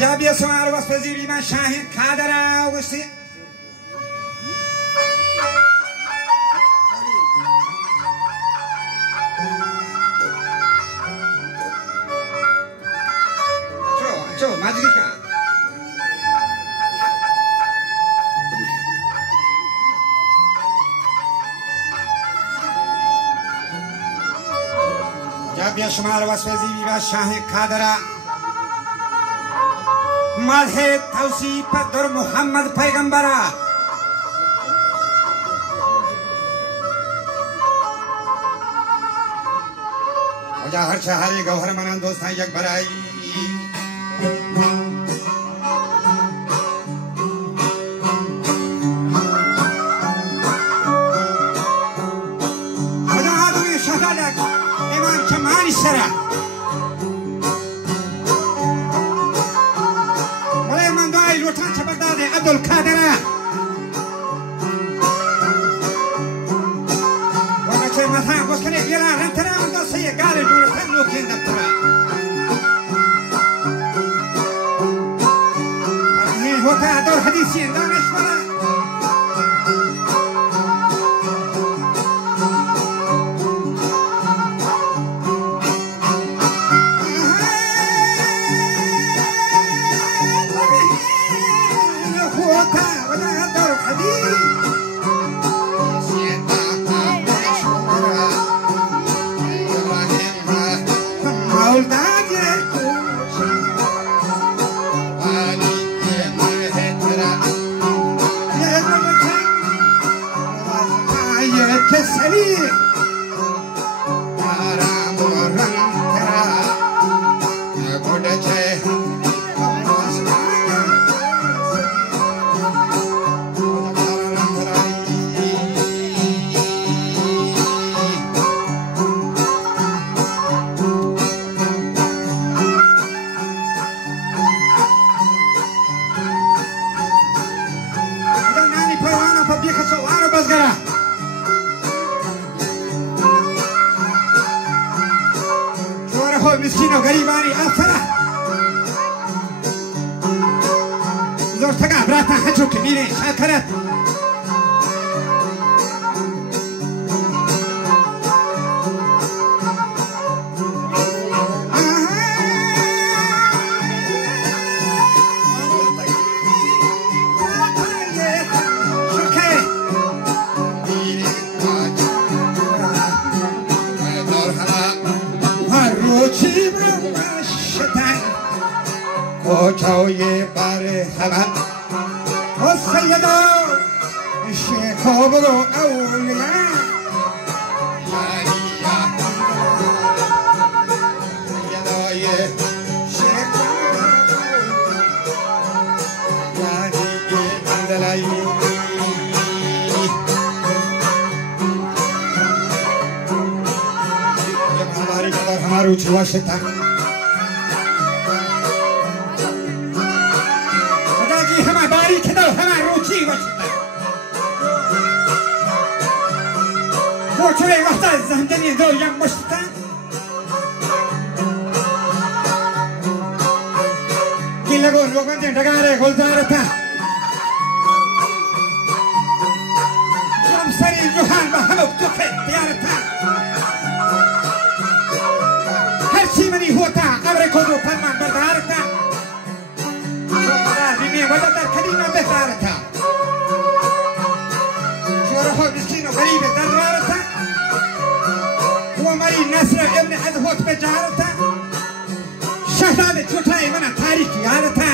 آیا بیا سوال واسه پذیری من شاهد کادر آوستی چو مجری کن آیا بیا شما واسه پذیری من شاهد کادر مدح توصیف در محمد پیغمبر آجا هر شهری گوهر منان دوستان یک برای آجا آدمی شهدک ایمان کمانی سره لوتان چه برداده عبدالقادره واقعا چه مطمئن باز کنه بیرا رنتره من داسته یه گاره جورتن لوکین دبتره این هوتا دور حدیثی اندانش بره مسكين وغريباني أفرح زورتك عبراتنا حجو كميني شاكرت کوچوی بر همه و سیدا شیخو برو اولیا سیدای شیخو یادی اندلایی یه بھاری قدر ہمارو چھوا شتا چوری وقتا زندگی دو یم مشتن گیلا گل لوگان دین ڈگارے گلزار تا جم سری جوهان با همه توفه دیار تا هر چی منی ہوتا امر کدو فرمان بردار تا خدا بیمی ودا در کلمه بهتر تا شوره ها مسکین و غریب دربار تا ومري نصر ابن حذهوت بجارته شهداء چوتای من تاریخ یادته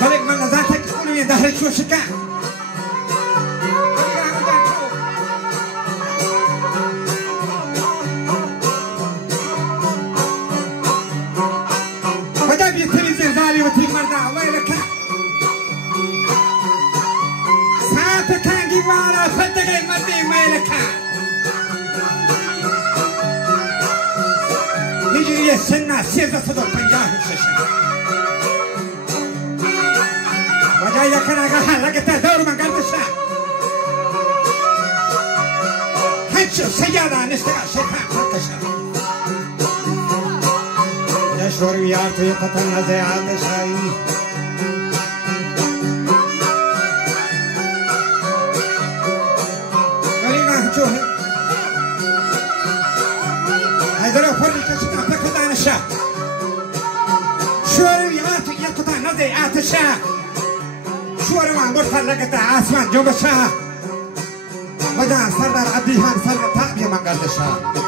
بلک من ذاتك خونوی دهر چوشکه ودا بیتری زنزالی و تی مرده ویلکه ساعت کنگی وارا فتگی مردی ویلکه هجری سنة 1356 شو سيادة نشتغل شيطان فركشة يشعر ويارتي قطن زي عطشاي قريبا شوهي هيدرو فرقة شكا بكدان الشا شعر ويارتي قطن زي عطشا شعر وعمرت لقطة عاسمان جو بشا مدان سردار عبديهان سردار تابي من قلد الشا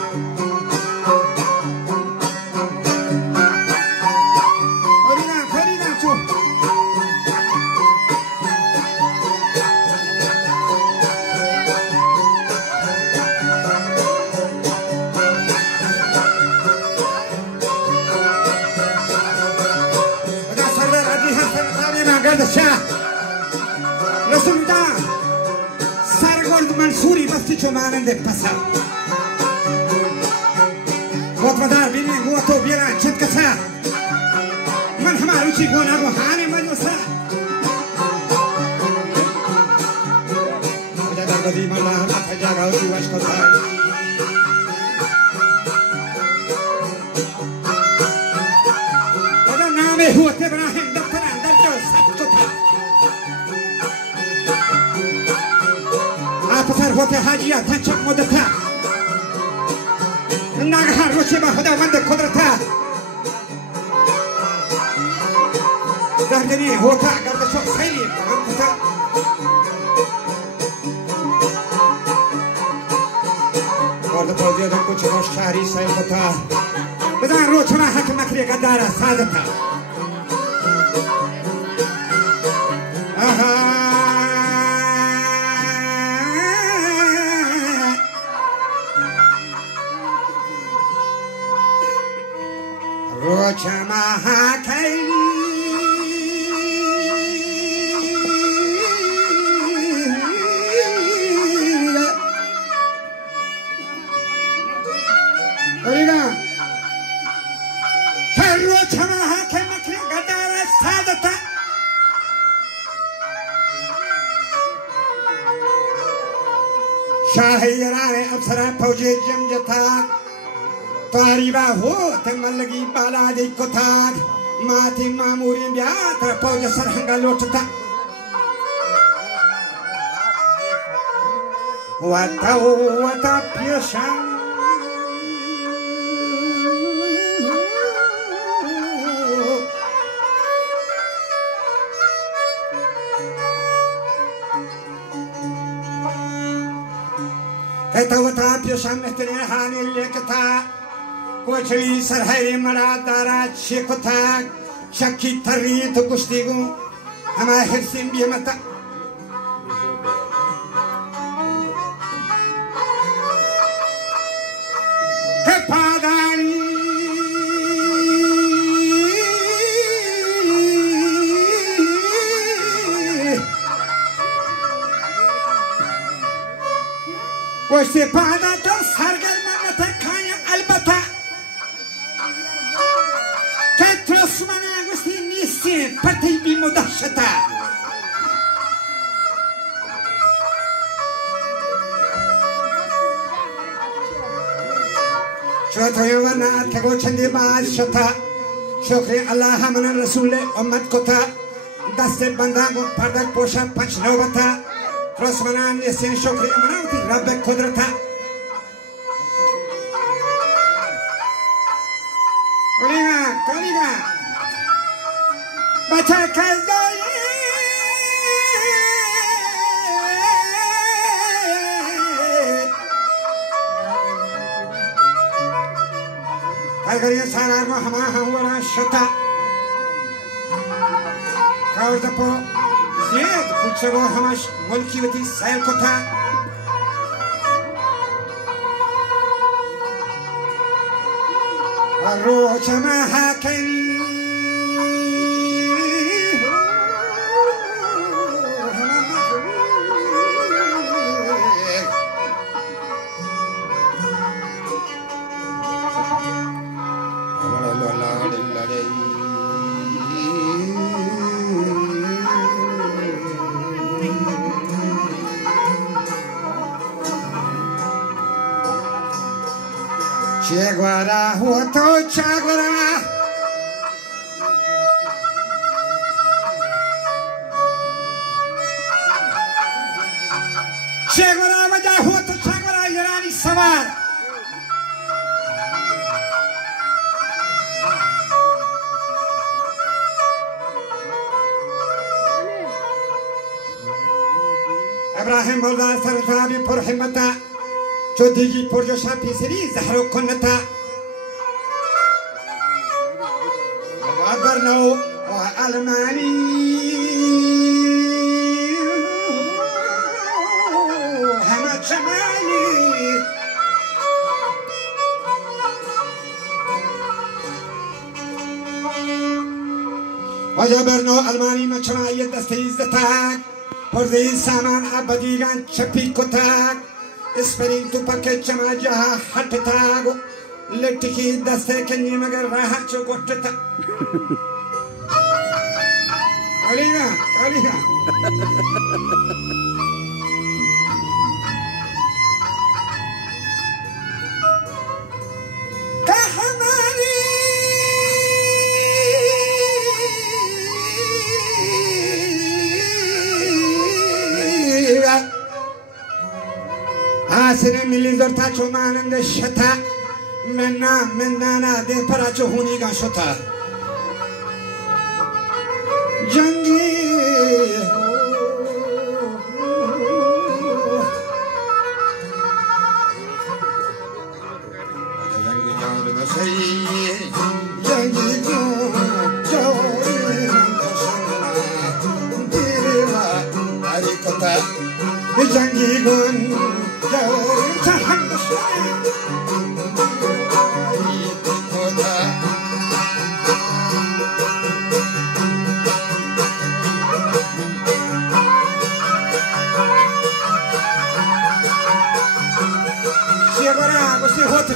منصوري بستيچو مانند پسا وطمدار بینی گوتو بیران چند کسا من همارو چی گونا گو حانه مجوسا مجا در قدیم اللہ ہم تجاگا ہوتی وشکو تا مجا نامے ہوت ابراہیم دفتران در جو سب کو تا پسر ہوتے حاجیہ تنچک مدتا ناگہان روچے با خدا مند قدرتا دردنی ہوتا گردشو خیلی ممتا گرد پوزی دن کچھ روش شہری سای ہوتا بدان روچنا حکم نکری گدارا سادتا روچما حکی اوریگا که روچما حکی مکری گدارا سادتا شاہی رائے افسرہ پوجی جمجتا تاریبا ہو تملگی بالا دی کتاگ ماتی ماموری بیاتر پوجا سرحنگا لوٹتا وتا پیشان وتا پیشان مہتنے حانی لیکتا کوچلی سرحیری مرا دارا چیکتا شکی تریت گشتیگو ہما حرسیم بیمتا پادانی وشتی پادا تو سرگر مانتا کھایا البتا که ترسمانا گوشتی نیستی پتی بی مدهشتا شوتوی ونات که گو چندی باز شتا شکری اللہ من رسول امت کتا دست بندگو پردک پوشا پنچ نوبتا ترسمانا نیستی شکری مناوتی رب قدرتا Koliga, baca kaldali, kalgariya sarar mo hama hamwara shota, kaur dapo ziyad kuchego hamash mulki vati sayal kota. الروح ما هكني Che Guevara, Huato, Che Guevara. Che Guevara, वजह हो तो Che Guevara ईरानी सवार. Ibrahim Bolda Saratabi por Himata, Chodigi por Joshapi Siri, Zahro Konata. Wabarno, Alamani. Wajaberno Almani Machamaya Dastis the tag, for the Saman Abadigan Chapiko tag, Espering to Paket Chamaja Hatatago, Letiki the second Yamaga Rahacho Goteta. Alina, Alina. Asine milizor tacho manande shata menna de paracho huniga shota jangi jangi gun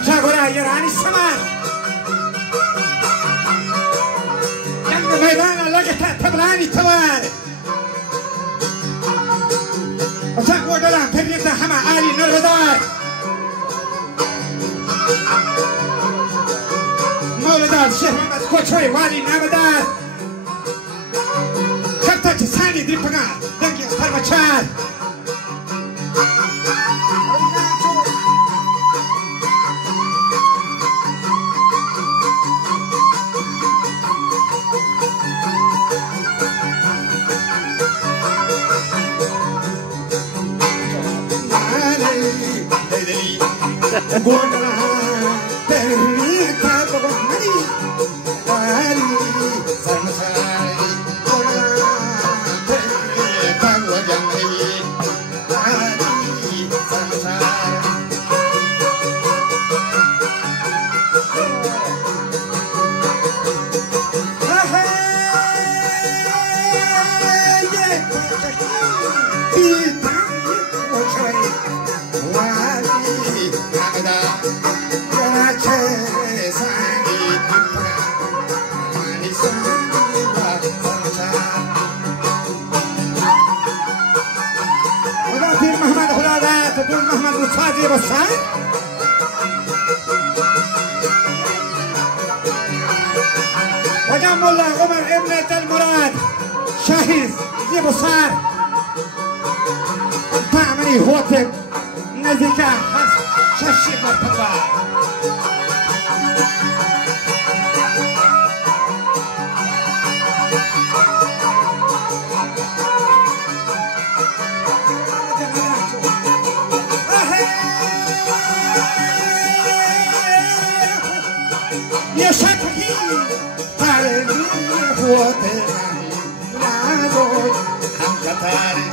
Chagora Irani Saman. Young Maidana Lagata Tablani Tawad. Otakodala Perita Hama Ali Nurhadar. Moladar Shehmat Kochoy Wadi Namadar. Kapta Sani Dripaga, Dangi Parmachad. وجام الله عمر ابن المراد شاهد يبو صار تعملي هوتب نزيكا شاشي مرتبا يا شاكي تعالي هوتب نازو هم كتاري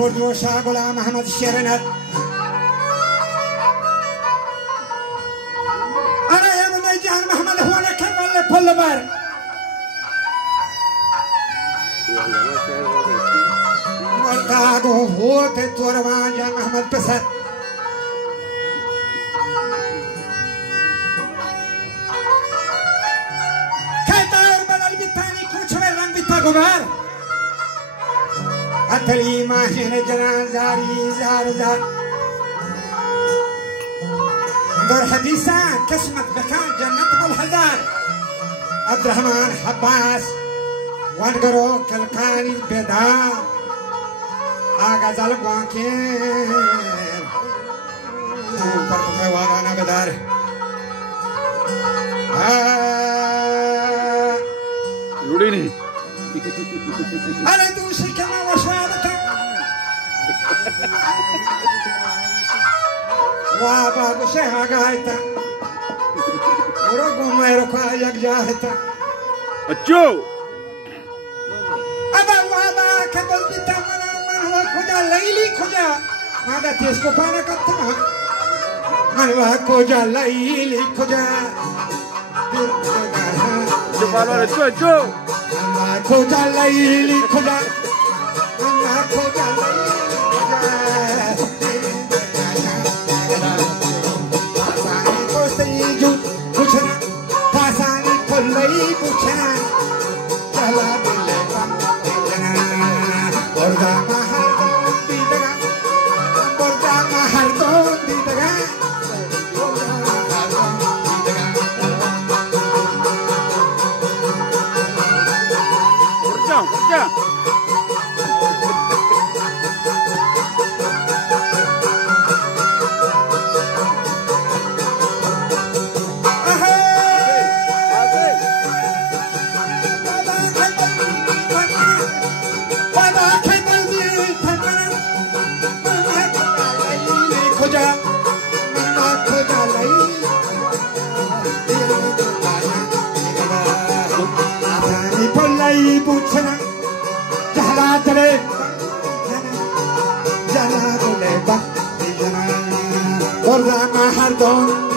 پردو شاه غلام محمد شیرنت انا يا من جان محمد هو لك ولا بولبر مرتاغو هو تورما جان محمد بسات كايتار بدل بيتاني كوچوي رنگ بيتا غبار اتلي ماهن جنا زاري زار زار دور حديثة كسمت بكان جنة الهزار عبد الرحمن حباس وانقرو كالكاني بدا آغازال قوانكين فرقه واغانا بدار لوديني أنا دوشي كما وشوابك وابا بشيها قايتا ورقو ما يرقى يقجاهتا أجو أبا وابا كبل بيتا من هو كجا ليلي كجا ماذا تيسكو بانا كتما من هو كجا ليلي كجا جبالو أجو كجا ليلي كجا كجا ليلي كجا pasani kolai puchana chala bile pamjana borda mahar didaga Urca puchana jala dale jala dale ba jana borda mahar don